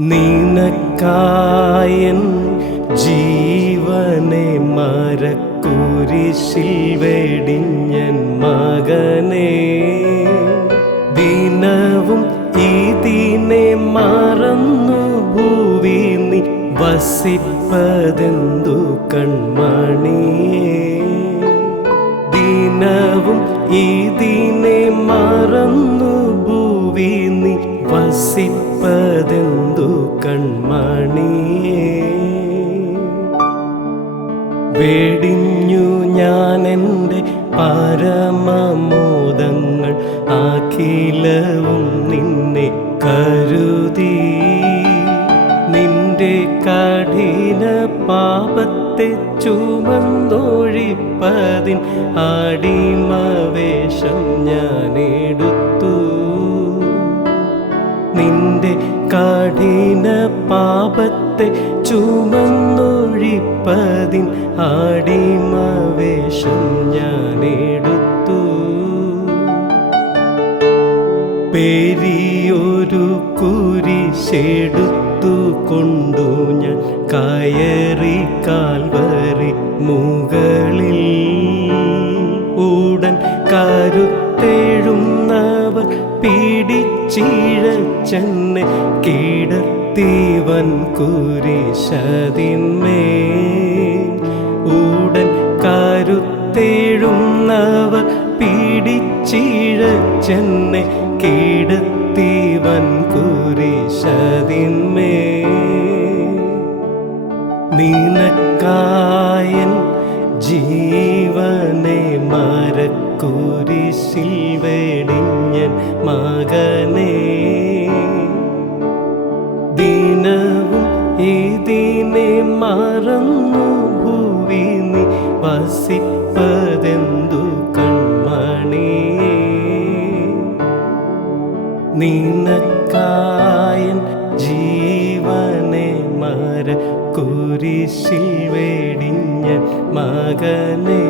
നിനക്കായൻ ജീവനെ മരക്കുരിശിൽ വെടിഞ്ഞൻ മകനെ. ദിനവും ഇതിനെ മറന്നു ഭൂവി നീ വസിപ്പതെന്തു കൺമണിയേ? ദിനവും ഇതിനെ വസിപ്പതെന്തു കൺമണിയേ? വേടിഞ്ഞു ഞാൻ എന്റെ പരമമോദങ്ങൾ അഖിലവും നിന്നെ കരുതി. നിന്റെ കഠിന പാപത്തെ ചുമന്നൊഴിപ്പതിൻ അടിമവേഷം ഞാൻ പാപത്തെ ചുമന്നൊഴിപ്പതിൻ ആടിമവേഷം ഞാനെടുത്തു. പേരിയൊരു കുരിശെടുത്തു കൊണ്ടു ഞാൻ കയറി കാൽവറി മുകളിൽ. ഉടൻ കരുത്തെഴുന്നവർ പിടിച്ചിഴച്ചെന്നെ കിടത്തിവൻ കുരിശതിന്മേ. ഉടൻ കരുത്തേഴുന്നവർ പിടിച്ചിഴച്ചെന്നെ കിടത്തിവൻ കുരിശതിന്മേ. നിനക്കായൻ ജീവനെ മരക്കുരിശിൽ വെടിഞ്ഞൻ മകനെ ദിനവും ഇതിനെ മറന്നു ഭൂവി വസിപ്പതെന്തു കൺമണി? നിനക്കായൻ ജീവനെ മര കുരിശിൽ വെടിഞ്ഞ മകനേ.